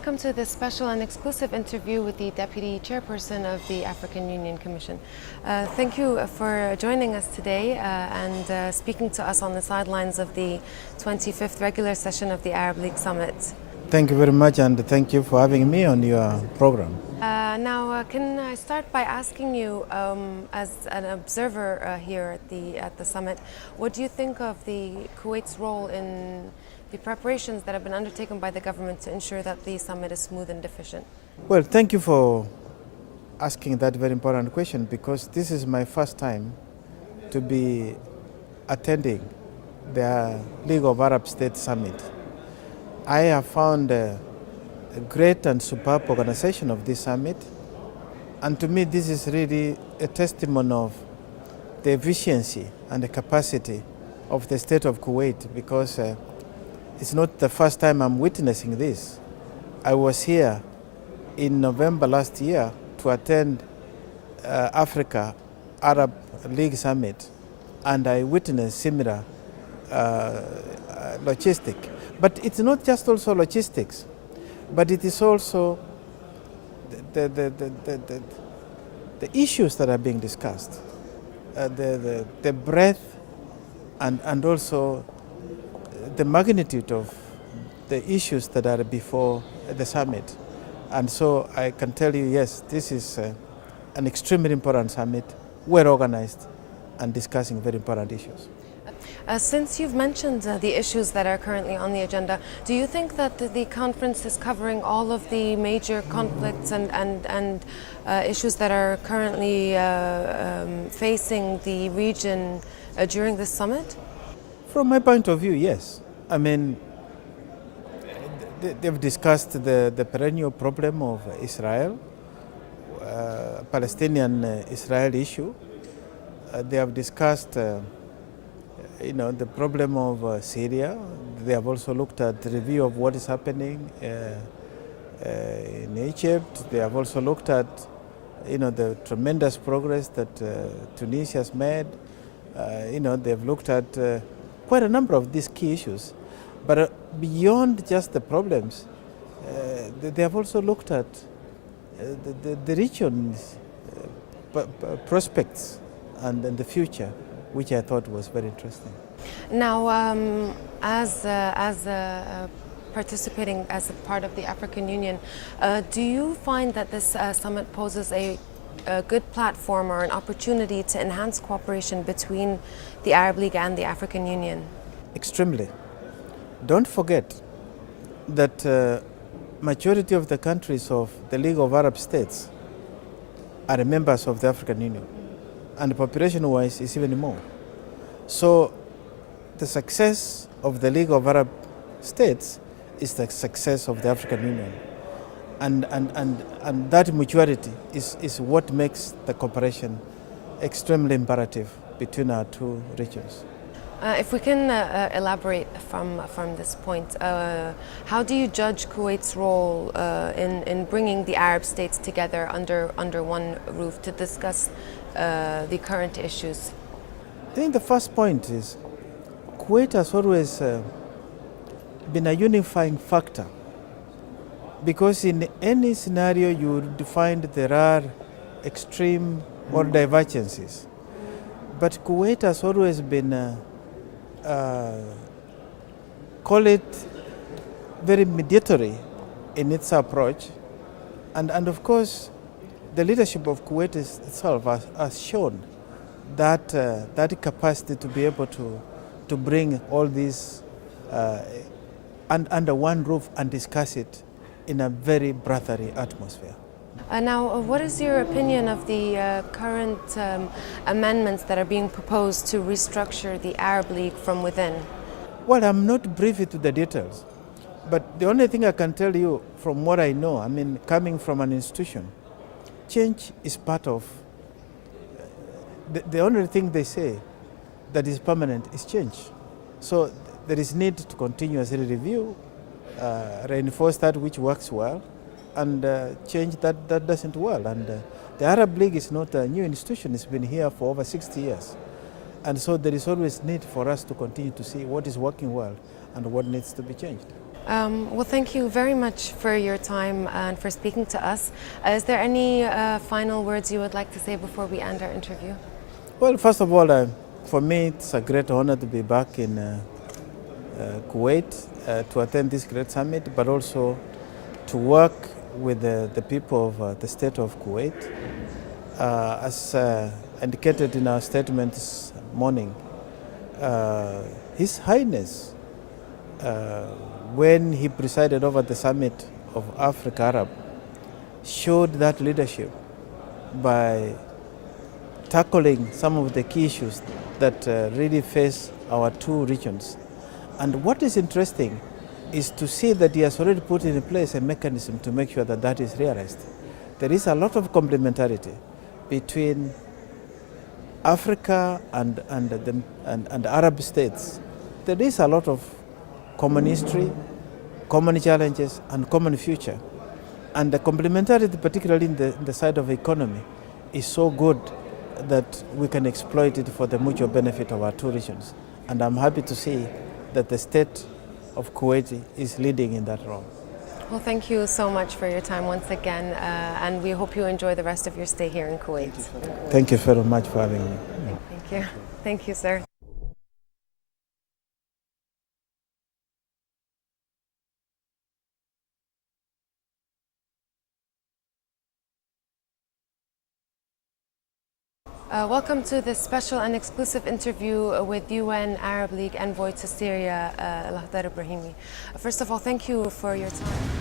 welcome to this special and exclusive interview with the Deputy Chairperson of the African Union Commission. Thank you for joining us today and speaking to us on the sidelines of the 25th regular session of the Arab League Summit. Thank you very much, and thank you for having me on your program. Now, can I start by asking you, as an observer here at the summit, what do you think of Kuwait's role in the preparations that have been undertaken by the government to ensure that the summit is smooth and efficient? Well, thank you for asking that very important question, because this is my first time to be attending the League of Arab States Summit. I have found a great and superb organization of this summit, and to me this is really a testimony of the efficiency and the capacity of the state of Kuwait, because it's not the first time I'm witnessing this. I was here in November last year to attend Africa Arab League Summit, and I witnessed similar logistics. But it's not just also logistics, but it is also the issues that are being discussed, the breadth and also the magnitude of the issues that are before the summit. And so I can tell you, yes, this is an extremely important summit, well organized and discussing very important issues. Since you've mentioned the issues that are currently on the agenda, do you think that the conference is covering all of the major conflicts and issues that are currently facing the region during this summit? From my point of view, yes. I mean, they've discussed the perennial problem of Israel, Palestinian-Israel issue. They have discussed the problem of Syria. They have also looked at the review of what is happening in Egypt. They have also looked at the tremendous progress that Tunisia has made. They've looked at quite a number of these key issues. But beyond just the problems, they have also looked at the region's prospects and the future, which I thought was very interesting. Now, as participating as a part of the African Union, do you find that this summit poses a good platform or an opportunity to enhance cooperation between the Arab League and the African Union? Extremely. Don't forget that majority of the countries of the League of Arab States are members of the African Union, and population-wise is even more. So the success of the League of Arab States is the success of the African Union. And that maturity is what makes the cooperation extremely imperative between our two regions. If we can elaborate from this point, how do you judge Kuwait's role in bringing the Arab states together under one roof to discuss the current issues? I think the first point is Kuwait has always been a unifying factor, because in any scenario you would find there are extreme or divergences. But Kuwait has always been call it very mediatory in its approach, and of course the leadership of Kuwait itself has shown that capacity to be able to bring all these under one roof and discuss it in a very brotherly atmosphere. Now, what is your opinion of the current amendments that are being proposed to restructure the Arab League from within? Well, I'm not privy to the details, but the only thing I can tell you from what I know, I mean, coming from an institution, change is part of, the only thing they say that is permanent is change. So there is need to continuously review, reinforce that which works well, and change that doesn't well. And the Arab League is not a new institution. It's been here for over 60 years. And so there is always need for us to continue to see what is working well and what needs to be changed. Well, thank you very much for your time and for speaking to us. Is there any final words you would like to say before we end our interview? Well, first of all, for me, it's a great honor to be back in Kuwait to attend this great summit, but also to work with the people of the state of Kuwait. As indicated in our statement this morning, His Highness, when he presided over the summit of Africa Arab, showed that leadership by tackling some of the key issues that really face our two regions. And what is interesting is to see that he has already put in place a mechanism to make sure that that is realized. There is a lot of complementarity between Africa and Arab states. There is a lot of common history, common challenges, and common future. And the complementarity, particularly in the side of economy, is so good that we can exploit it for the mutual benefit of our two regions. And I'm happy to see that the state of Kuwait is leading in that role. Well, thank you so much for your time once again, and we hope you enjoy the rest of your stay here in Kuwait. Thank you very much for having me. Thank you. Thank you, sir. Welcome to this special and exclusive interview with UN Arab League Envoy to Syria, Al Ibrahimi. First of all, thank you for your time.